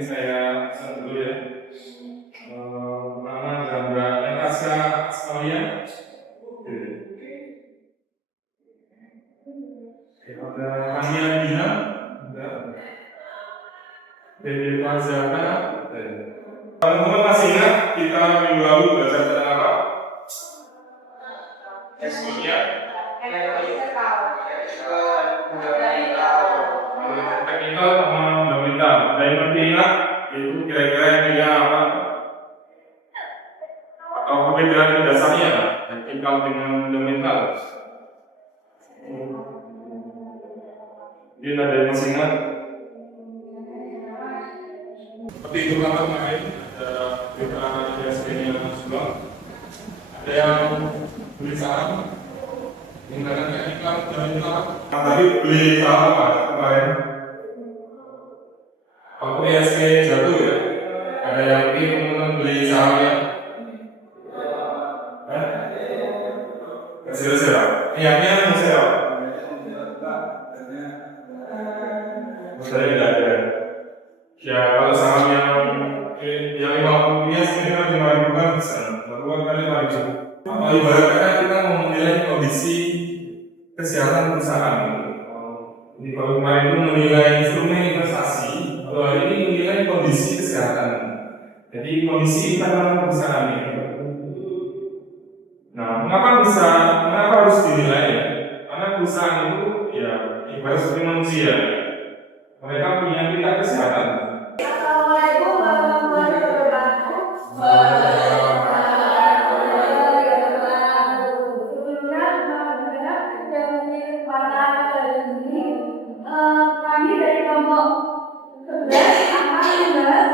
Mungkin saya start dulu ya. Pertama gambar rasa sekalian. Ada Ania Dina, ada Dede Fazana. Teman-teman masih ingat kita minggu lalu belajar tentang apa? Eksekusinya. Teknikal sama fundamental. Dari nanti ingat itu kira-kira intinya apa? Atau perbedaan dasarnya apa? Teknikal dengan fundamental. Mungkin ada yang masih ingat? Seperti itu kan kemarin ada keterangan DSP-nya Subang. Ada yang beli saham, menggunakan teknikal fundamental. Tadi beli saham apa kemarin? Waktu ESP jatuh ya, ada yang ingin beli sahamnya. Selesai. Niatnya selesai. Saya tidak ada. Ya kalau saham yang 50 dia sekitar 5.000 kan bisa. Berbuat kali 5.000. Apa ibaratnya kita mau menilai kondisi kesehatan perusahaan. Jadi kalau kemarin itu menilai instrumen investasi, kalau hari ini menilai kondisi kesehatan. Jadi kondisi internal perusahaan ini. Nah, kenapa harus dinilai? Karena perusahaan itu ya ibarat seperti manusia. Mereka punya tingkat kesehatan. Assalamualaikum warahmatullahi wabarakatuh. Sebelumnya yang kesempatan ini kami dari kelompok 11 akan membahas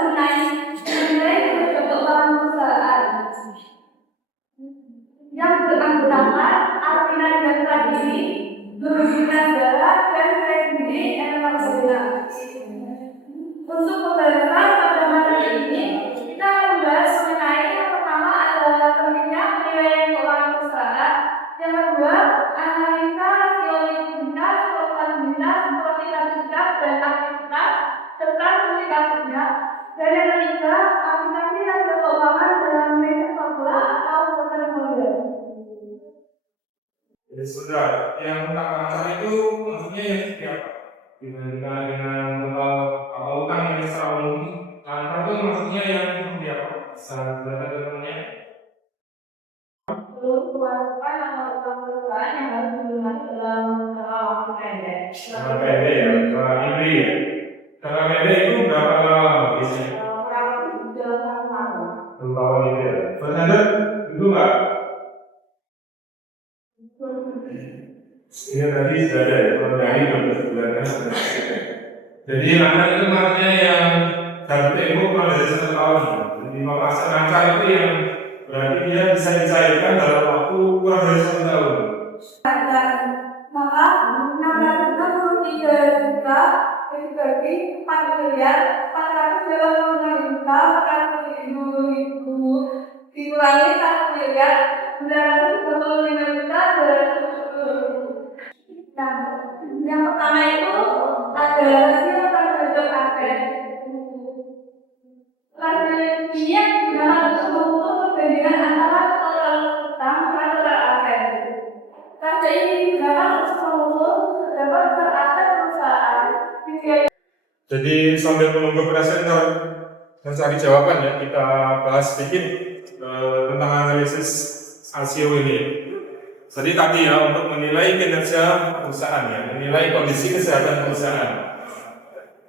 mengenai percobaan perusahaan yang beranggotakan Arvina dan Tradisi, Nurudina Negara, dan saya sendiri Ella Marcelina. Untuk pembahasan pada materi ini, kita membahas mengenai yang pertama adalah pentingnya penilaian keuangan perusahaan, yang kedua analisa likuiditas, profitabilitas, kuantitatif dan aktivitas serta kualitatifnya, dan yang ketiga aplikasi rasio keuangan dalam manajemen formula atau portfolio. Ya sudah, yang pertama itu maksudnya yang seperti apa? Dengan total utang yang secara umum, lantar itu maksudnya yang seperti apa? Bisa contohnya? Keluarkan atau utang perusahaan yang harus dilunasi dalam waktu pendek. Jangka pendek ya, jangka ini ya. Jangka pendek itu berapa lama biasanya? Kurang lebih dalam 1 tahun. 2 tahun ini ya. Fernanda, itu enggak? Ini tadi sudah ada ya, kalau dari 12 bulan kan. Jadi lancar itu maksudnya yang jangka tempo kurang dari 1 tahun. Jadi pemasangan lancar itu yang berarti dia bisa dicairkan dalam waktu kurang dari 1 tahun. Maka 663 juta dibagi 4 miliar 486 juta 400.000 dikurangi 1 miliar 925 juta 210. Nah, yang pertama itu ada rasio terhadap aset. Rasio ini yang digunakan untuk mengukur perbandingan antara total utang dan total aset. Rasio ini digunakan untuk mengukur total aset perusahaan. Jadi sambil menunggu presenter mencari jawaban ya, kita bahas sedikit tentang analisis rasio ini. Jadi tadi ya, untuk menilai kinerja perusahaan ya, menilai kondisi kesehatan perusahaan.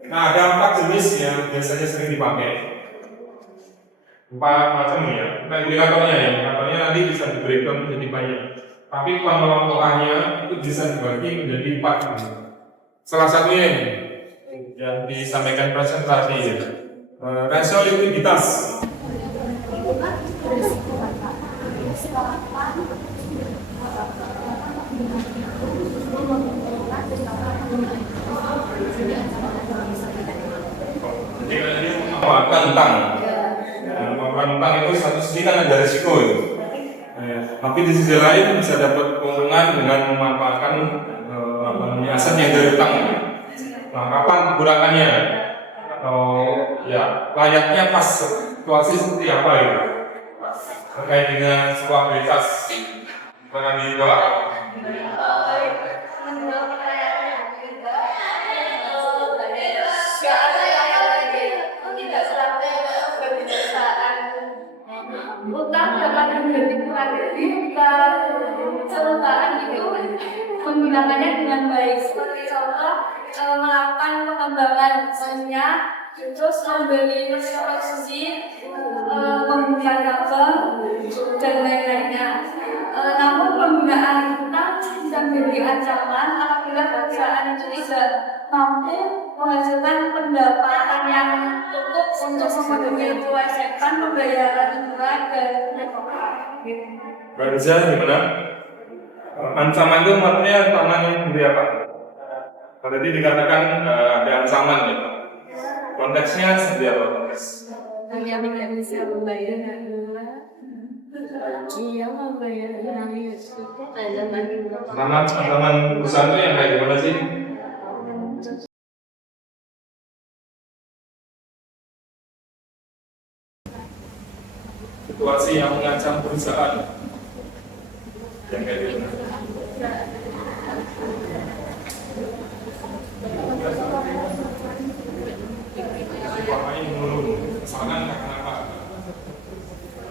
Nah, ada 4 jenis yang biasanya sering dipakai. 4 macam ya. Kita indikatornya ya, indikatornya nanti bisa diberikan menjadi banyak. Tapi pengelompokannya itu bisa dibagi menjadi 4. Salah satunya ini yang disampaikan presentasi ya. Rasio likuiditas. Tentang itu satu sisi kan ada risiko itu. Tapi di sisi lain bisa dapat keuntungan dengan memanfaatkan aset yang dari utang. Nah, kapan kekurangannya? Atau ya layaknya pas situasi seperti apa ya terkait dengan sebuah kualitas mana di bawah. Utang dapat menjadi materi perusahaan itu menggunakannya dengan baik, seperti contoh melakukan pengembangan misalnya, terus membeli mesin membuka cabang dan lain-lainnya. Namun penggunaan utang bisa menjadi ancaman apabila perusahaan itu tidak mampu menghasilkan pendapatan yang cukup untuk memenuhi kewajiban pembayaran iuran dan rekomendasi. Mbak Riza gimana? Ancaman itu maksudnya ancaman yang seperti apa? Berarti dikatakan ada ancaman ya. Konteksnya seperti apa konteks? Yang tidak bisa membayar adalah dia membayar yang itu Ancaman perusahaan itu yang kayak gimana sih? Situasi yang mengancam perusahaan yang kayak gimana? Upah ini menurun, misalkan karena apa?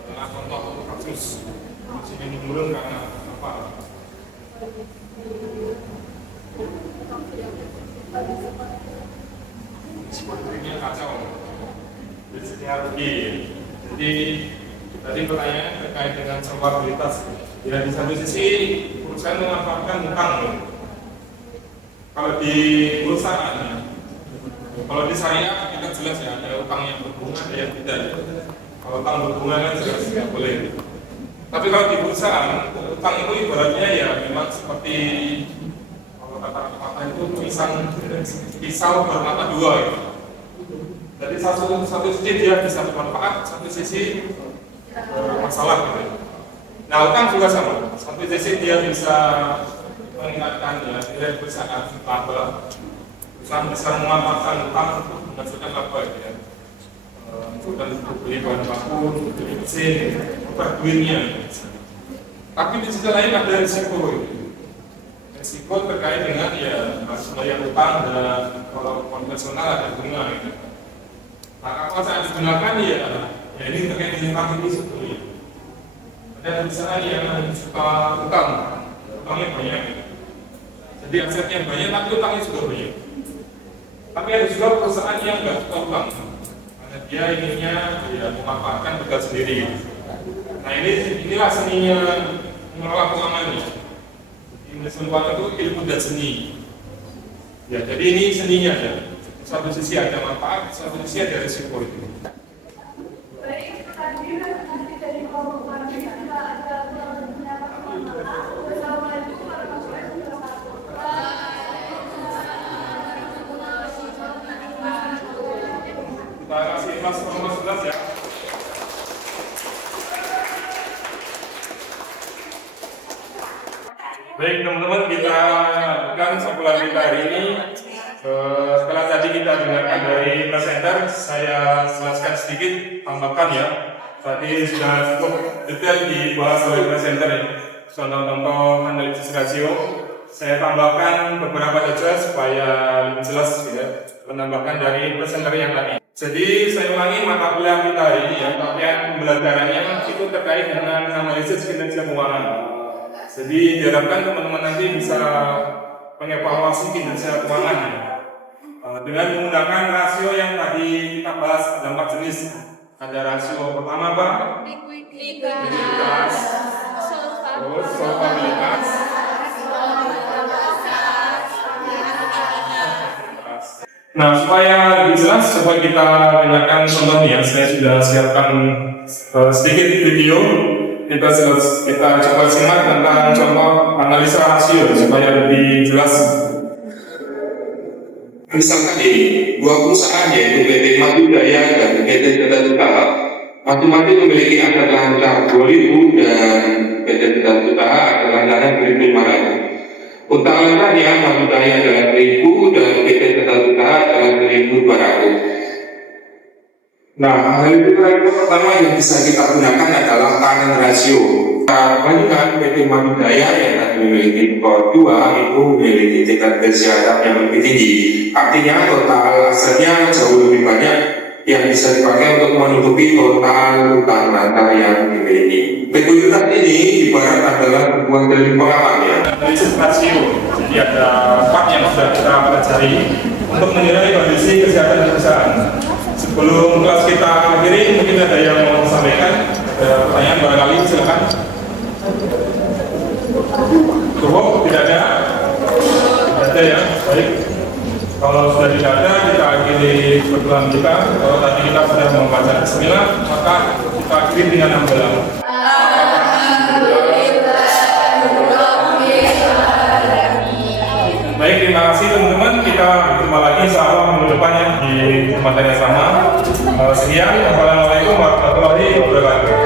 Karena contoh kasus masih ini menurun karena apa? Sepertinya kacau, biasanya rugi. Jadi tadi pertanyaan terkait dengan solvabilitas. Ya di satu sisi perusahaan memanfaatkan utang. Kalau di perusahaan, kalau di saya kita jelas ya ada utang yang berbunga, ada yang tidak. Kalau utang berbunga kan jelas tidak boleh. Tapi kalau di perusahaan, utang itu ibaratnya ya memang seperti kalau kata-kata itu pisau bermata dua ya. Jadi satu sisi dia bisa bermanfaat, satu sisi masalah gitu. Nah utang juga sama, satu sisi dia bisa meningkatkan ya nilai perusahaan laba. Perusahaan bisa memanfaatkan utang untuk menghasilkan laba gitu ya. Dan beli bahan baku, beli mesin, perduitnya. Tapi di sisi lain ada risiko gitu. Risiko terkait dengan ya bayar utang dan kalau konvensional ada bunga gitu. Nah, kalau saat digunakan ya ini terkait dengan ini sebetulnya. Ada perusahaan yang suka utangnya banyak. Jadi asetnya banyak, tapi utangnya juga banyak. Tapi ada juga perusahaan yang nggak suka utang, karena dia inginnya ya memanfaatkan bekal sendiri. Nah inilah seninya mengelola keuangan ya. Investment keuangan itu ilmu dan seni. Ya jadi ini seninya ya. Satu sisi ada manfaat, satu sisi ada risiko itu. Kita kasih Mas nomor 11 ya. Baik teman-teman, kita lakukan sebulan kita hari ini. Setelah tadi kita dengarkan dari presenter, saya jelaskan sedikit, tambahkan ya. Tadi sudah cukup detail dibahas oleh presenter ini. Contoh-contoh analisis rasio, saya tambahkan beberapa saja supaya lebih jelas ya. Menambahkan dari presenter yang tadi. Jadi saya ulangi mata kuliah kita ini ya, bagian pembelajarannya itu terkait dengan analisis kinerja keuangan. Jadi diharapkan teman-teman nanti bisa mengevaluasi kinerja keuangan dengan menggunakan rasio yang tadi kita bahas. Ada 4 jenis. Ada rasio pertama apa? Likuiditas, terus solvabilitas, nah supaya lebih jelas, coba kita dengarkan contohnya. Saya sudah siapkan sedikit video. Kita coba simak tentang contoh analisa rasio supaya lebih jelas. Misalkan ini, dua perusahaan yaitu PT Madu Daya dan PT Tata Usaha masing-masing memiliki aset lahan usaha 2.000 dan PT Tata Usaha aset lahan 1.500. Utang lahannya Madu Daya adalah 1.000 dan PT Tata Usaha adalah 1.200. Nah, analisa pertama yang bisa kita gunakan adalah current ratio. Bandingkan PT Madudaya yang tadi memiliki skor 2 itu memiliki tingkat kesehatan yang lebih tinggi. Artinya total asetnya jauh lebih banyak yang bisa dipakai untuk menutupi total utang negara yang dimiliki. Likuiditas ini ibarat adalah hubungan dari pengalaman ya. Analisis rasio, jadi ada part yang sudah kita pelajari untuk menilai kondisi kesehatan perusahaan. Sebelum kelas kita akhiri, mungkin ada yang mau disampaikan, ada pertanyaan barangkali, silakan. Cukup, tidak ada? Tidak ada ya, baik. Kalau sudah tidak ada, kita akhiri pertemuan kita. Kalau tadi kita sudah membaca bismillah, maka kita akhiri dengan hamdalah. Baik, terima kasih teman-teman. Kita berjumpa lagi insya Allah minggu depannya di kesempatan yang sama. Sekian, wassalamualaikum warahmatullahi wabarakatuh.